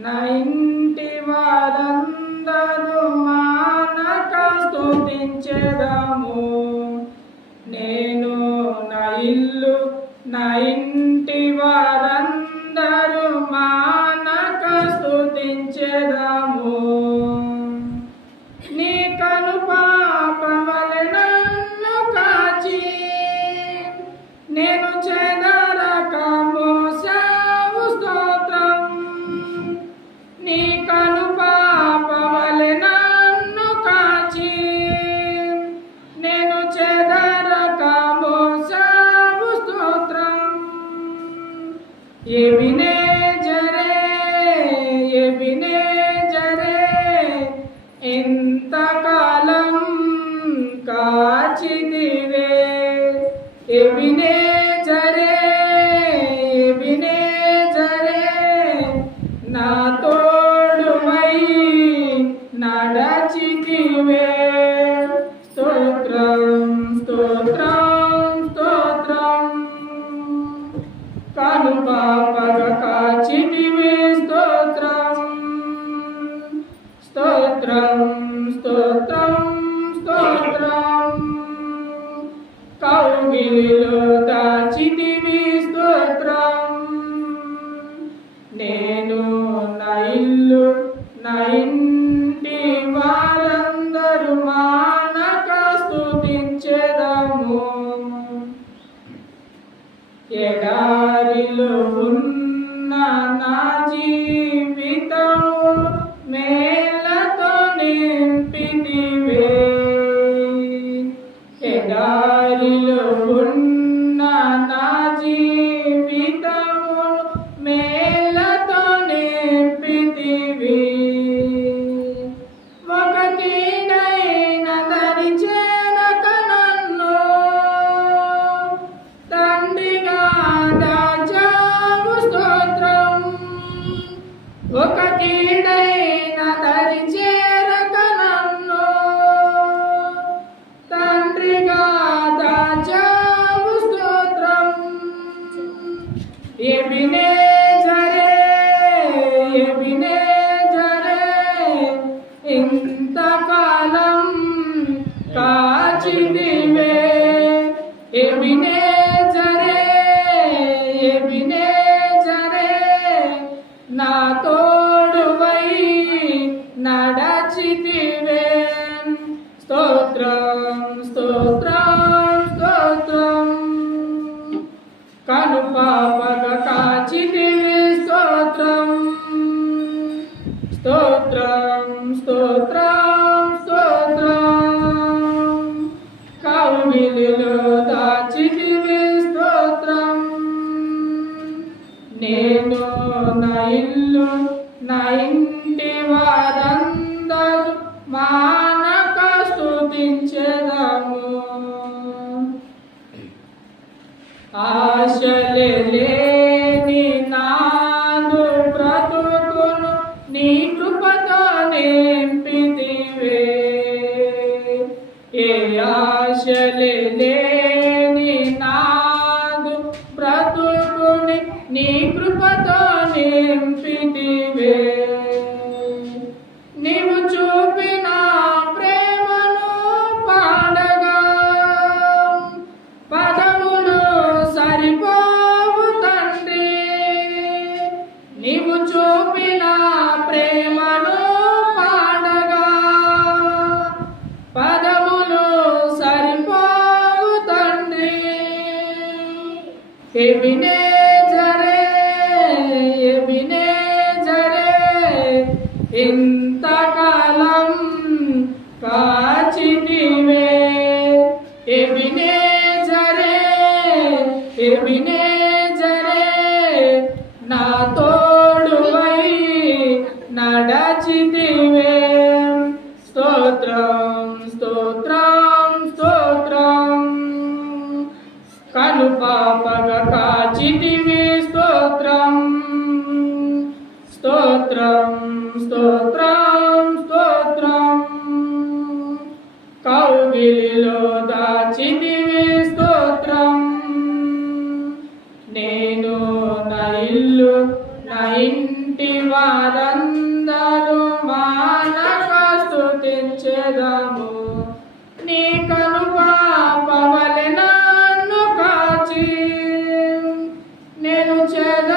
నా ఇంటి వారందరూ మానక స్తుతించెదము. నేను నా ఇల్లు నా ఇంటి వారందరూ మానక స్తుతించెదము. నీ కనుపాపవలె నన్ను కాచి నేను చెదరక మోసావు స్తోత్రం. నీ కనుపాపవలె నన్ను కాచి నేను చెదరక మోసావు స్తోత్రం. ఎబినేజరే ఎబినేజరే ఎంతకాలం కాచితివే. ఎబినేజరే ఎబినేజరే నా తోడువై నడచితివే. స్తోత్రం స్తోత్రం స్తోత్రం. కనుపాపగ కాచితివే. స్తోత్రం స్తోత్రం స్తోత్రం స్తోత్రం. కౌగిలిలో దాచితివి. స్తోత్రం. నేను నా ఇల్లు నా ఇంటి వారందరూ మానక స్తుతించెదము. ఎడారిలో ఉన్న నా జీవితము మేలతో నింపితివే. ఎడారిలో ఉన్న నా జీవితము మేలతో నింపితివే. ఒక కీడైన దరి చేరక నన్ను తండ్రిగా దాచావు. స్తోత్రం. ఒక కీడైన దరి చేరక నన్ను తండ్రిగా దాచావు. స్తోత్రం. ఎబినేజరే ఎబినేజరే ఇంతకాలం కాచితివే. ఎబినేజరే ఎబినేజరే నా తోడువై నడచితివే. స్తోత్రం స్తోత్రం స్తోత్రం. కనుపాపగ కాచితివే. స్తోత్రం స్తోత్రం స్తోత్రం స్తోత్రం. కౌగిలిలో దాచితివే. స్తోత్రం. నేను నా ఇల్లు నా ఇంటి వారందరూ మానక స్తుతించెదము. ఆశలే లేని నాదు బ్రతుకును నీ కృపతో నింపితివే. ఏ ఆశలే లేని నాదు బ్రతుకుని నీ కృపతో నింపితివే. నీవు చూపిన ప్రేమను పాడగా పదములు సరిపోవు తండ్రి. నీవు చూపిన ప్రేమను పాడగా పదములు సరిపోవు తండ్రి. ఎబినేజరే ఎబినేజరే ఇంతకాలం కాచితివే. ఎబినేజరే ఎబినేజరే నా తోడువై నడచితివే. స్తోత్రం స్తోత్రం స్తోత్రం. కనుపాపగ కాచితివే. స్తోత్రం స్తోత్రం స్తోత్రం స్తోత్రం. కౌగిలిలో దాచితివే. స్తోత్రం. నేను నా ఇల్లు నా ఇంటి ఇంటి వారందరూ మానక స్తుతించెదము. నీ కనుపాపవలె నన్ను కాచి నేను చెద